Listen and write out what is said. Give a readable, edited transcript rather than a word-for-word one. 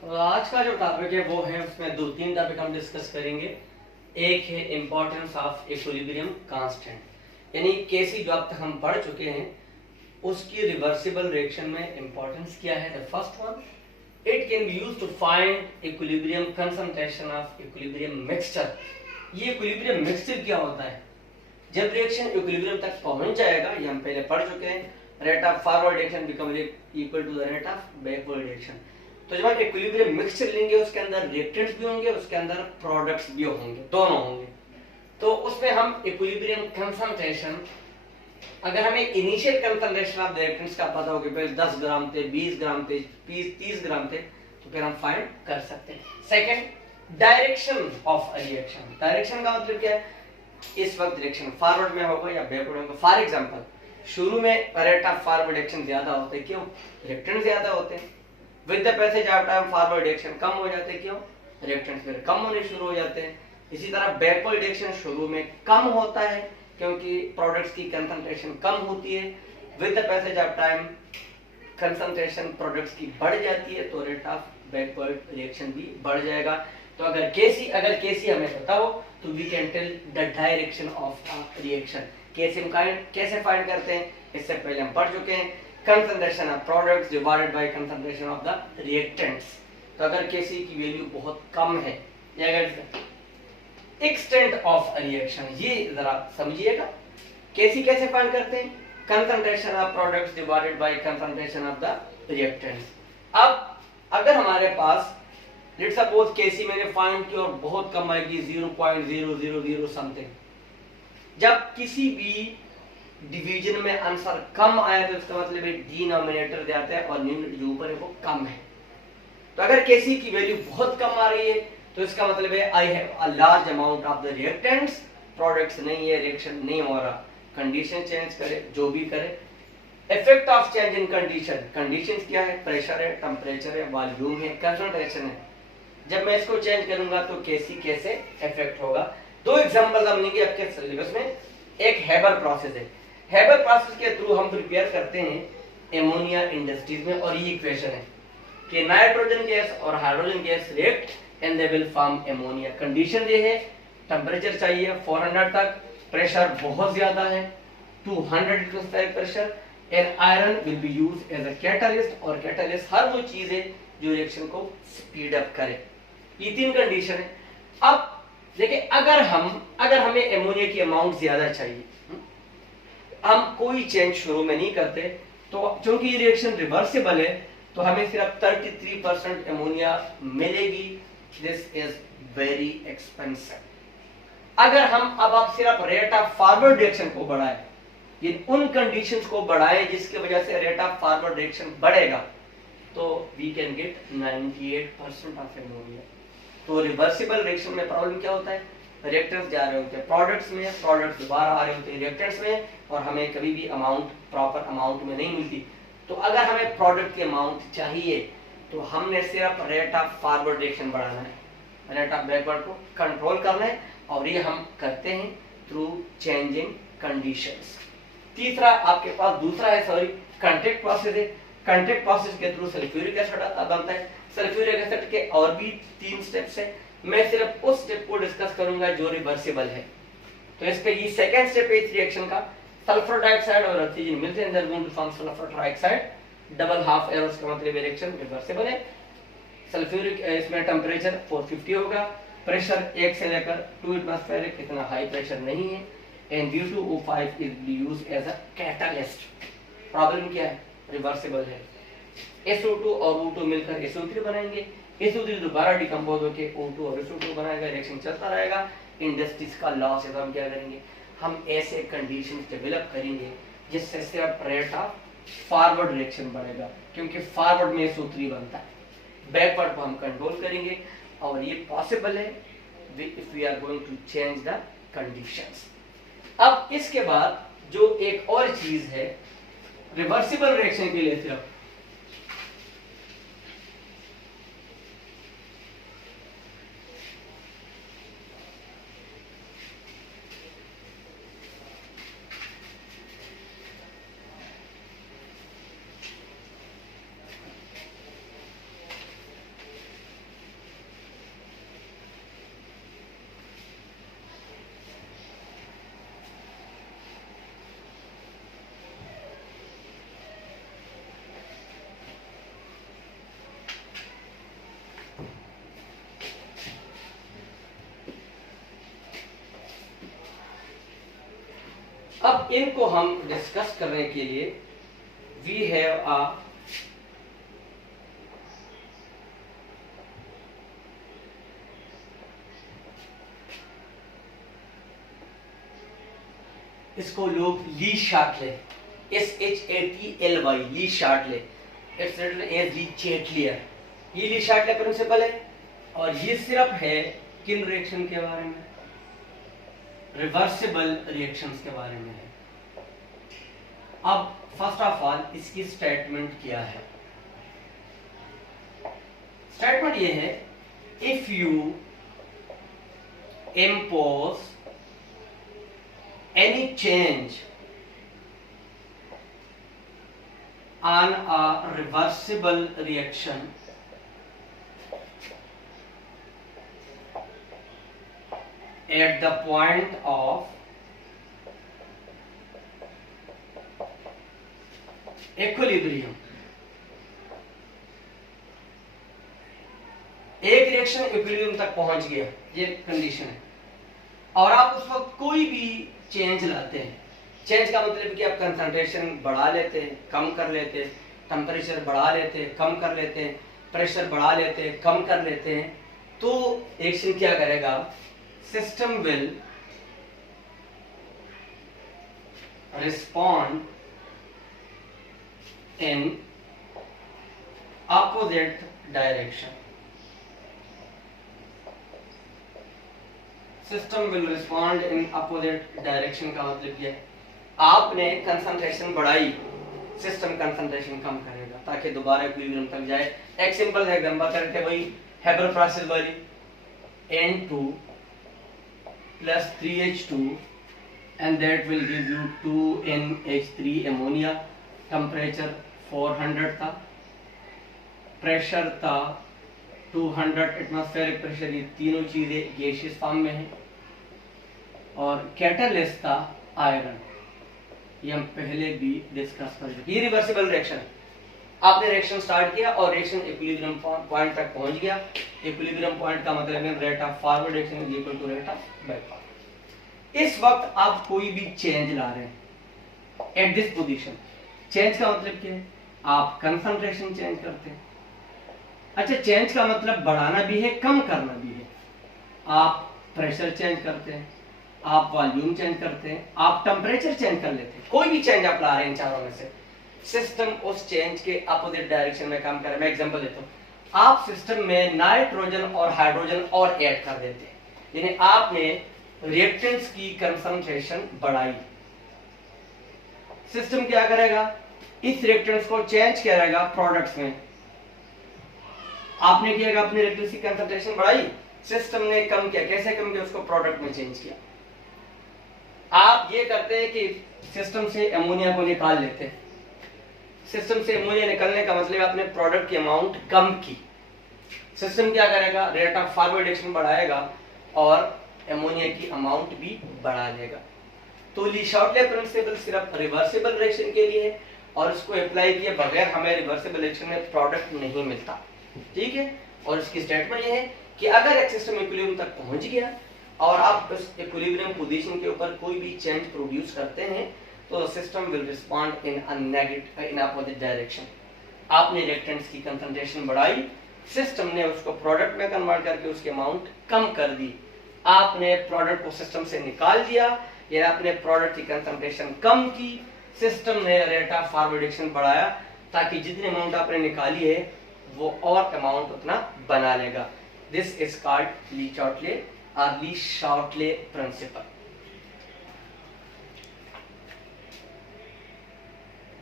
तो आज का जो टॉपिक है वो है, उसमें दो तीन टॉपिक हम डिस्कस करेंगे। एक है इम्पोर्टेंस ऑफ इक्विलिब्रियम कांस्टेंट, यानी केसी जो अब तक हम पढ़ चुके हैं उसकी रिवर्सिबल रिएक्शन में इम्पोर्टेंस क्या है। The first one, it can be used to find equilibrium concentration of equilibrium mixture. ये इक्विलिब्रियम मिक्सचर क्या होता है? जब रिएक्शन इक्विलिब्रियम तक पहुंच जाएगा, ये हम पहले पढ़ चुके हैं, rate of forward reaction become equal to the rate of backward reaction. तो जब हम इक्विलिब्रियम मिक्सचर लेंगे उसके अंदर रिएक्टेंट्स भी होंगे, उसके अंदर प्रोडक्ट्स भी होंगे, दोनों होंगे। तो उसमें हम इक्विलिब्रियम कंसंट्रेशन, अगर हमें इनिशियल कंसंट्रेशन ऑफ रिएक्टेंट्स का पता हो कि पहले 10 ग्राम थे, 20 ग्राम थे, 30 ग्राम थे, तो फिर हम फाइंड कर सकते हैं। Second, direction of reaction. Direction का मतलब क्या है? इस वक्त रिएक्शन फॉरवर्ड में होगा या बैकवर्ड होगा। फॉर एग्जांपल, शुरू में रेट ऑफ फॉरवर्ड रिएक्शन ज्यादा होते हैं, क्यों? रिएक्टेंट ज्यादा होते हैं। With the passage of time forward reaction कम हो जाते हैं, क्यों? रिएक्टेंट्स फिर कम होने शुरू हो जाते हैं। इसी तरह बैकवर्ड रिएक्शन शुरू में कम होता है क्योंकि प्रोडक्ट्स की कंसंट्रेशन कम होती है। With the passage of time concentration products की बढ़ जाती है, तो रेट ऑफ बैकवर्ड रिएक्शन भी बढ़ जाएगा। तो अगर केसी हमें पता हो तो we can tell the direction of the reaction. KC हम कैसे फाइंड करते हैं, इससे पहले हम पढ़ चुके हैं। Concentration of products divided by concentration of the reactants. तो अगर केसी की वैल्यू बहुत कम है, या अगर एक्सटेंट ऑफ रिएक्शन, ये जरा समझिएगा। केसी कैसे फाइंड करते हैं? Concentration of products divided by concentration of the reactants. अब अगर हमारे पास लेट्स सपोज केसी मैंने फाइंड की और बहुत कम आएगी, 0.000 समथिंग। जब किसी भी डिवीजन में आंसर कम आया तो इसका मतलब है डिनोमिनेटर जाता है और न्यूमरेटर जो ऊपर है वो कम है। तो अगर केसी की वैल्यू बहुत कम आ रही है तो इसका मतलब है I have a large amount of the reactants, products नहीं है, रिएक्शन नहीं हो रहा। कंडीशन चेंज करे, जो भी करे। Effect of change in condition, conditions क्या है? प्रेशर है, टेंपरेचर है, वॉल्यूम है, कंसंट्रेशन है। जब मैं इसको चेंज करूंगा तो केसी कैसे इफेक्ट होगा? दो एग्जांपल हम लेंगे आपके सिलेबस में। एक हेबर प्रोसेस है। हेबर प्रोसेस के थ्रू हम प्रिपेयर करते हैं एमोनिया इंडस्ट्रीज में, और ये इक्वेशन है कि नाइट्रोजन गैस और hydrogen gas react and they will form ammonia. Condition ये है, टेंपरेचर चाहिए 400 तक, प्रेशर बहुत ज्यादा है 200 atmospheric pressure, and iron will be used as a catalyst. और कैटलिस्ट हर वो चीज है जो रिएक्शन को स्पीड अप करे। ये तीन कंडीशन है। अब देखिए, अगर हमें एमोनिया की अमाउंट ज्यादा चाहिए, हम कोई चेंज शुरू में नहीं करते, तो क्योंकि ये रिएक्शन रिवर्सिबल है तो हमें सिर्फ 33% एमोनिया मिलेगी। This is very expensive. अगर हम अब सिर्फ रेट ऑफ फॉरवर्ड रिएक्शन को बढ़ाएं, ये उन कंडीशंस को बढ़ाएं जिसकी वजह से रेट ऑफ फॉरवर्ड रिएक्शन बढ़ेगा, तो we can get 98% of ammonia. तो रिवर्सिबल रिएक्शन में प्रॉब्लम क्या होता है? रिएक्टेंट्स जा रहे होते हैं प्रोडक्ट्स में, प्रोडक्ट्स दोबारा आ रहे होते हैं रिएक्टेंट्स में, और हमें कभी भी अमाउंट प्रॉपर अमाउंट में नहीं मिलती। तो अगर हमें प्रोडक्ट की अमाउंट चाहिए तो हमने सिर्फ रेट ऑफ फॉरवर्ड रिएक्शन बढ़ाना है, रेट ऑफ बैकवर्ड को कंट्रोल करना है, और ये हम करते हैं थ्रू चेंजिंग कंडीशंस। तीसरा आपके पास दूसरा है कंटैक्ट प्रोसेस है। कंटैक्ट प्रोसेस के थ्रू सल्फ्यूरिक एसिड बनता है। सल्फ्यूरिक एसिड के और भी 3 स्टेप्स है, मैं सिर्फ उस स्टेप को डिस्कस करूंगा जो रिवर्सिबल है। तो इसका ये सेकंड स्टेप है इस रिएक्शन का। सल्फर डाइऑक्साइड और ऑक्सीजन मिलते हैं, they to form sulphur trioxide, double half arrows का मतलब रिएक्शन रिवर्सिबल है। सल्फ्यूरिक इसमें टेंपरेचर 450 होगा, प्रेशर 1 से लेकर 2 एटमॉस्फेरिक, इतना हाई प्रेशर नहीं है, and U2O5 is used as a catalyst. Problem क्या है? रिवर्सिबल है। SO2 और O2 मिलकर SO3 बनाएंगे, SO3 दोबारा डिकम्पोज होकर O2 और SO2 बनाएगा, रिएक्शन चलता रहेगा। इंडस्ट्रीज का लॉस है, तो हम क्या करेंगे? हम ऐसे कंडीशंस डेवलप करेंगे जिससे सिर्फ रेट ऑफ फॉरवर्ड रिएक्शन बढ़ेगा, क्योंकि फॉरवर्ड में SO3 बनता है। बैकवर्ड को हम कंट्रोल करेंगे, और ये पॉसिबल है if we are going to change the conditions. अब इसके बाद जो एक और चीज है रिवर्सिबल रिएक्शन के लिए, सिर्फ अब इनको हम डिस्कस करने के लिए वी हैव अ इसको लोग Le Chatelier, SHATLY, Le Chatelier, it's written as Le Chatelier. ये ली शार्टले प्रिंसिपल है और ये सिर्फ है किन रिएक्शन के बारे में? रिवर्सिबल रिएक्शंस के बारे में है। अब फर्स्ट ऑफ ऑल इसकी स्टेटमेंट क्या है? स्टेटमेंट ये है, if you impose any change on a reversible reaction at the point of equilibrium, एक रिएक्शन इक्विलिब्रियम तक पहुंच गया, ये कंडीशन है, और आप उस वक्त कोई भी चेंज लाते हैं। चेंज का मतलब कि आप कंसंट्रेशन बढ़ा लेते हैं, कम कर लेते हैं, टेम्परेचर बढ़ा लेते हैं, कम कर लेते हैं, प्रेशर बढ़ा लेते हैं, कम कर लेते हैं, तो रिएक्शन क्या करेगा? System will respond in opposite direction. System will respond in opposite direction का मतलब ये है, आपने कंसंट्रेशन बढ़ाई, सिस्टम कंसंट्रेशन कम करेगा ताकि दोबारा इक्विलिब्रियम तक जाए। एक सिंपल सा एग्जांपल करते हैं, वही हेबर प्रोसेस वाली, N2 plus 3H2 and that will give you 2NH3 ammonia। Temperature 400 था, प्रेशर था 200 एटमॉस्फेरिक प्रेशर, ये तीनों चीजें गैसियस फॉर्म में हैं, और कैटलिस्ट था आयरन, ये हम पहले भी डिस्कस कर चुके। ये रिवर्सिबल रिएक्शन है, आपने रिएक्शन स्टार्ट किया और रिएक्शन इक्विलिब्रियम पॉइंट तक पहुंच गया। इक्विलिब्रियम पॉइंट का मतलब है rate of forward reaction is equal to rate of backward. इस वक्त आप कोई भी चेंज ला रहे हैं एट दिस पोजीशन। चेंज का मतलब क्या है? आप कंसंट्रेशन चेंज करते हैं। अच्छा, चेंज का मतलब बढ़ाना भी है, कम करना भी है। आप प्रेशर चेंज करते हैं, आप वॉल्यूम चेंज करते हैं, आप टेम्परेचर चेंज कर लेते हैं, कोई भी चेंज आप ला रहे हैं इन चारों में से, सिस्टम उस चेंज के अपोजिट डायरेक्शन में काम करे। मैं एग्जांपल देता हूँ, आप सिस्टम में नाइट्रोजन और हाइड्रोजन और ऐड कर देते हैं, यानी आपने रिएक्टेंट्स की कंसंट्रेशन बढ़ाई। सिस्टम क्या करेगा? इस रिएक्टेंट्स को चेंज करेगा प्रोडक्ट्स में। आपने किया, अपनी रिएक्टेंट्स की कंसंट्रेशन बढ़ाई, सिस्टम ने कम किया। कैसे कम किया? उसको प्रोडक्ट में चेंज किया। आप ये करते हैं कि सिस्टम से अमोनिया को निकाल लेते हैं। सिस्टम से अमोनिया निकलने का मतलब आपने प्रोडक्ट की अमाउंट कम की। सिस्टम क्या करेगा? रेट ऑफ फॉरवर्ड रिएक्शन बढ़ाएगा और अमोनिया की अमाउंट भी बढ़ा देगा। तो ली शार्टले प्रिंसिपल सिर्फ रिवर्सिबल रिएक्शन के लिए है और इसको अप्लाई किए बगैर हमें रिवर्सिबल रिएक्शन में प्रोडक्ट नहीं मिलता। ठीक है, और इसकी स्टेटमेंट ये है कि अगर एक सिस्टम इक्विलिब्रियम तक पहुंच गया और आप इस इक्विलिब्रियम पोजीशन के ऊपर कोई भी चेंज प्रोड्यूस करते हैं तो system will respond in a negative in opposite direction. आपने रिएक्टेंट्स की कंसंट्रेशन बढ़ाई, सिस्टम ने उसको प्रोडक्ट में कन्वर्ट करके उसकी अमाउंट कम कर दी। आपने प्रोडक्ट को सिस्टम से निकाल दिया या आपने प्रोडक्ट की कंसंट्रेशन कम की, सिस्टम ने रेट ऑफ फॉरवर्ड रिएक्शन बढ़ाया ताकि जितनी अमाउंट आपने निकाली है वो और अमाउंट उतना बना लेगा। दिस इज कॉल्ड ली शार्टले और ली शार्टले प्रिंसिपल।